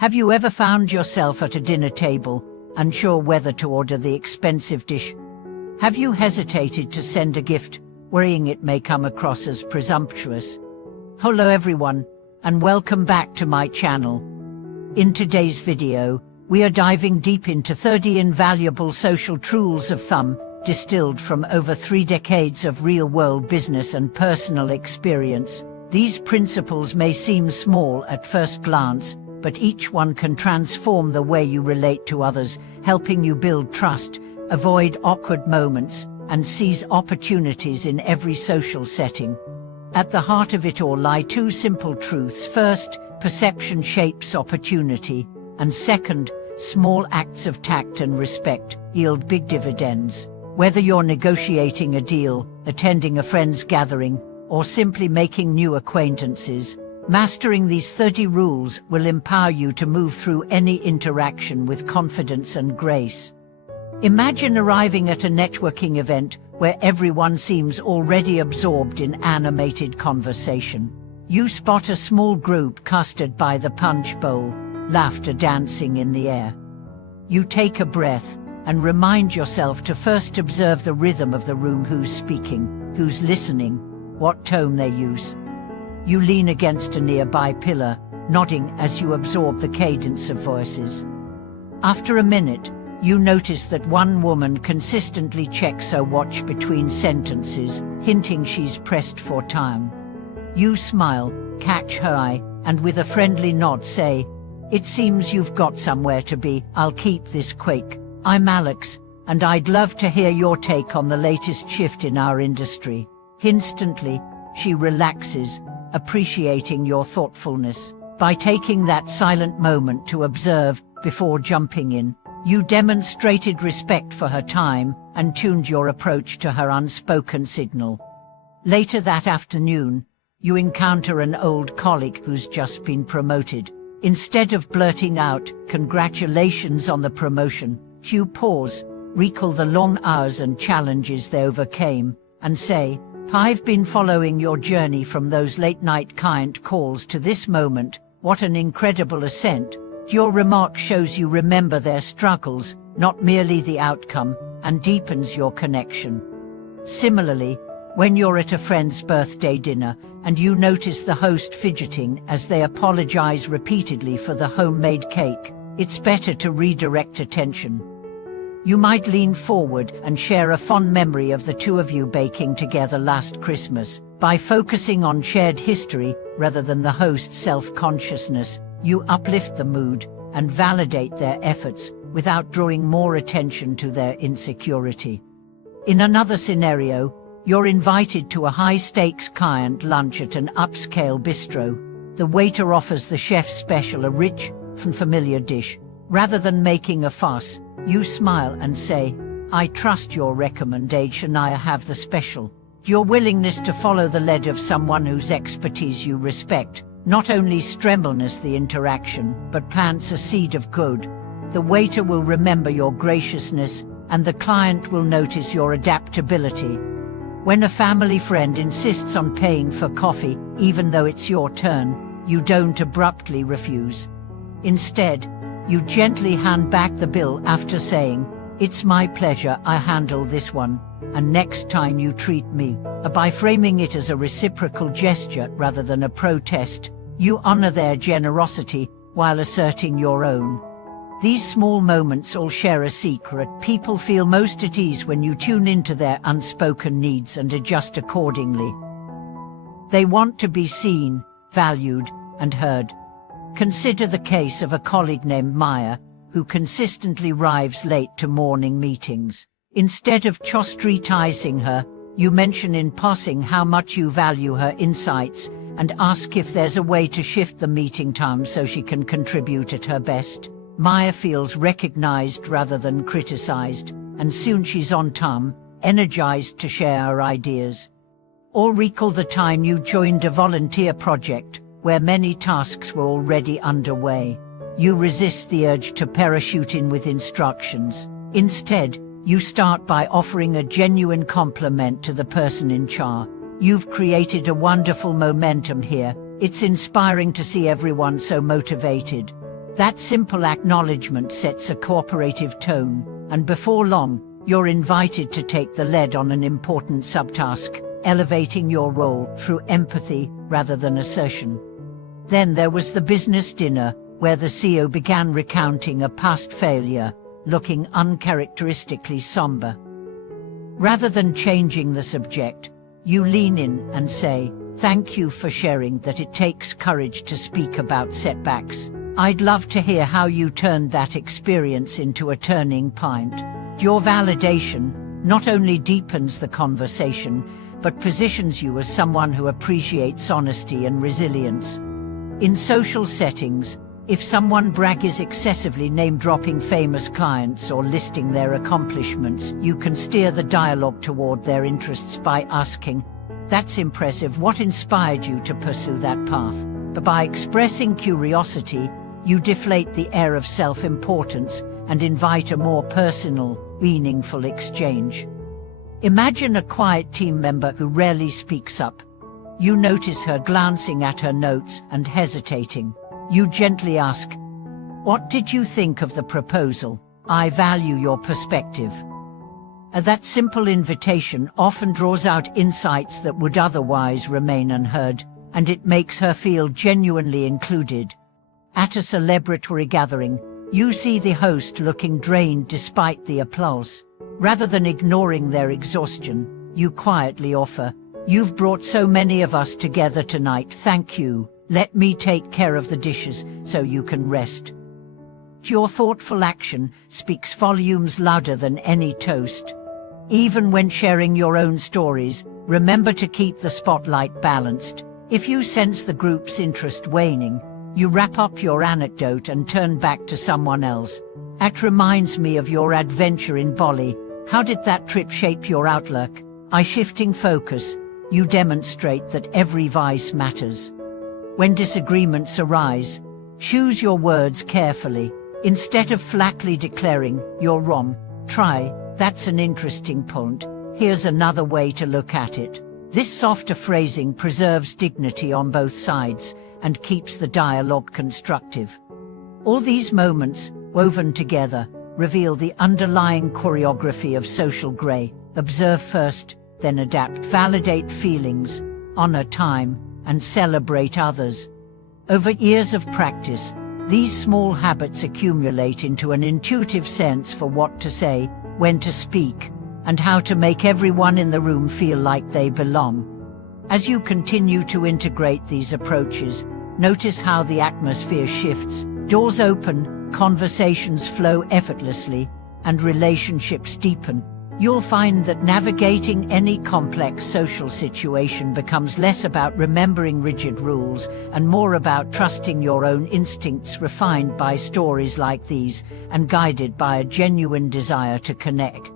Have you ever found yourself at a dinner table, unsure whether to order the expensive dish? Have you hesitated to send a gift, worrying it may come across as presumptuous? Hello everyone, and welcome back to my channel. In today's video, we are diving deep into 30 invaluable social rules of thumb, distilled from over 3 decades of real-world business and personal experience. These principles may seem small at first glance, but each one can transform the way you relate to others, helping you build trust, avoid awkward moments, and seize opportunities in every social setting. At the heart of it all lie 2 simple truths. First, perception shapes opportunity, and second, small acts of tact and respect yield big dividends. Whether you're negotiating a deal, attending a friend's gathering, or simply making new acquaintances, mastering these 30 rules will empower you to move through any interaction with confidence and grace. Imagine arriving at a networking event where everyone seems already absorbed in animated conversation. You spot a small group clustered by the punch bowl, laughter dancing in the air. You take a breath and remind yourself to first observe the rhythm of the room, who's speaking, who's listening, what tone they use. You lean against a nearby pillar, nodding as you absorb the cadence of voices. After a minute, you notice that one woman consistently checks her watch between sentences, hinting she's pressed for time. You smile, catch her eye, and with a friendly nod say, "It seems you've got somewhere to be. I'll keep this quick. I'm Alex, and I'd love to hear your take on the latest shift in our industry." Instantly, she relaxes, appreciating your thoughtfulness. By taking that silent moment to observe before jumping in, you demonstrated respect for her time and tuned your approach to her unspoken signal. Later that afternoon, you encounter an old colleague who's just been promoted. Instead of blurting out, "Congratulations on the promotion," you pause, recall the long hours and challenges they overcame, and say, "I've been following your journey from those late-night client calls to this moment. What an incredible ascent." Your remark shows you remember their struggles, not merely the outcome, and deepens your connection. Similarly, when you're at a friend's birthday dinner and you notice the host fidgeting as they apologize repeatedly for the homemade cake, it's better to redirect attention. You might lean forward and share a fond memory of the 2 of you baking together last Christmas. By focusing on shared history rather than the host's self-consciousness, you uplift the mood and validate their efforts without drawing more attention to their insecurity. In another scenario, you're invited to a high-stakes client lunch at an upscale bistro. The waiter offers the chef's special, a rich and familiar dish. Rather than making a fuss, you smile and say, "I trust your recommendation. I have the special." Your willingness to follow the lead of someone whose expertise you respect not only strengthens the interaction, but plants a seed of good. The waiter will remember your graciousness, and the client will notice your adaptability. When a family friend insists on paying for coffee, even though it's your turn, you don't abruptly refuse. Instead, you gently hand back the bill after saying, "It's my pleasure, I handle this one, and next time you treat me." By framing it as a reciprocal gesture rather than a protest, you honor their generosity while asserting your own. These small moments all share a secret. People feel most at ease when you tune into their unspoken needs and adjust accordingly. They want to be seen, valued, and heard. Consider the case of a colleague named Maya, who consistently arrives late to morning meetings. Instead of ostracizing her, you mention in passing how much you value her insights and ask if there's a way to shift the meeting time so she can contribute at her best. Maya feels recognized rather than criticized, and soon she's on time, energized to share her ideas. Or recall the time you joined a volunteer project where many tasks were already underway. You resist the urge to parachute in with instructions. Instead, you start by offering a genuine compliment to the person in charge. You've created a wonderful momentum here. It's inspiring to see everyone so motivated. That simple acknowledgement sets a cooperative tone, and before long, you're invited to take the lead on an important subtask, elevating your role through empathy rather than assertion. Then there was the business dinner, where the CEO began recounting a past failure, looking uncharacteristically somber. Rather than changing the subject, you lean in and say, "Thank you for sharing that it takes courage to speak about setbacks. I'd love to hear how you turned that experience into a turning point." Your validation not only deepens the conversation, but positions you as someone who appreciates honesty and resilience. In social settings, if someone brags excessively, name-dropping famous clients or listing their accomplishments, you can steer the dialogue toward their interests by asking, "That's impressive. What inspired you to pursue that path?" But by expressing curiosity, you deflate the air of self-importance and invite a more personal, meaningful exchange. Imagine a quiet team member who rarely speaks up. You notice her glancing at her notes and hesitating. You gently ask, "What did you think of the proposal? I value your perspective." That simple invitation often draws out insights that would otherwise remain unheard, and it makes her feel genuinely included. At a celebratory gathering, you see the host looking drained despite the applause. Rather than ignoring their exhaustion, you quietly offer, "You've brought so many of us together tonight, thank you. Let me take care of the dishes so you can rest." Your thoughtful action speaks volumes louder than any toast. Even when sharing your own stories, remember to keep the spotlight balanced. If you sense the group's interest waning, you wrap up your anecdote and turn back to someone else. "That reminds me of your adventure in Bali. How did that trip shape your outlook?" By shifting focus, you demonstrate that every voice matters. When disagreements arise, choose your words carefully. Instead of flatly declaring, "You're wrong," try, "That's an interesting point. Here's another way to look at it." This softer phrasing preserves dignity on both sides and keeps the dialogue constructive. All these moments, woven together, reveal the underlying choreography of social gray. Observe first, then adapt. Validate feelings, honor time, and celebrate others. Over years of practice, these small habits accumulate into an intuitive sense for what to say, when to speak, and how to make everyone in the room feel like they belong. As you continue to integrate these approaches, notice how the atmosphere shifts. Doors open, conversations flow effortlessly, and relationships deepen. You'll find that navigating any complex social situation becomes less about remembering rigid rules and more about trusting your own instincts, refined by stories like these and guided by a genuine desire to connect.